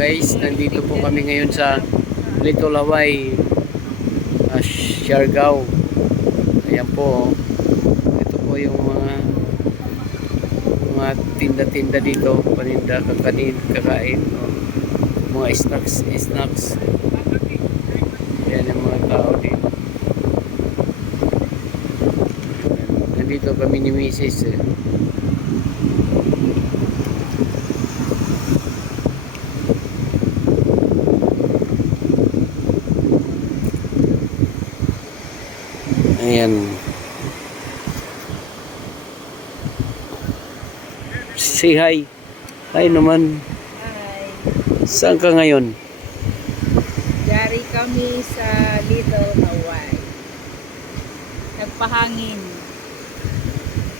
guys, nandito po kami ngayon sa Little Hawaii, Siargao. Ayan po, ito po yung mga tinda-tinda dito, paninda, kakain, mga snacks. Ayan yung mga tao dito. Nandito kami ni Mrs. Ayan. Say hi. Hi naman. Hi. Saan ka ngayon? Dari kami sa Little Hawaii. Nagpahangin.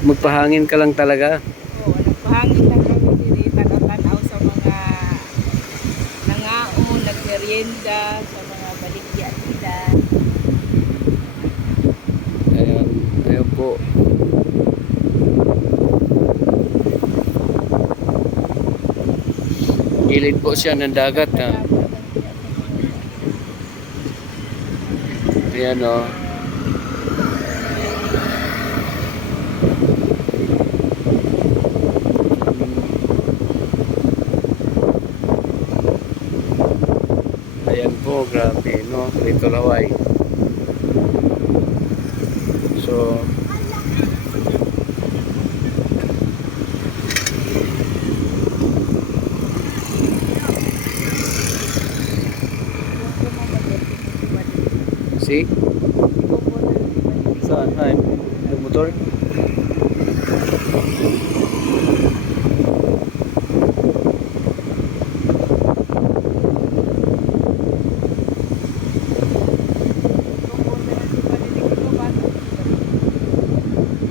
Magpahangin ka lang talaga? Oo, nagpahangin lang kami diri. Tanaw-tanaw sa mga nangaon, nagmerienda, sa mga baligyan nila. Ayan. Ayan po. Gilid po siya ng dagat. Ayan o. Ayan po, grabe, no? Little Hawaii. So, see? Saan? Ay, nagmotor?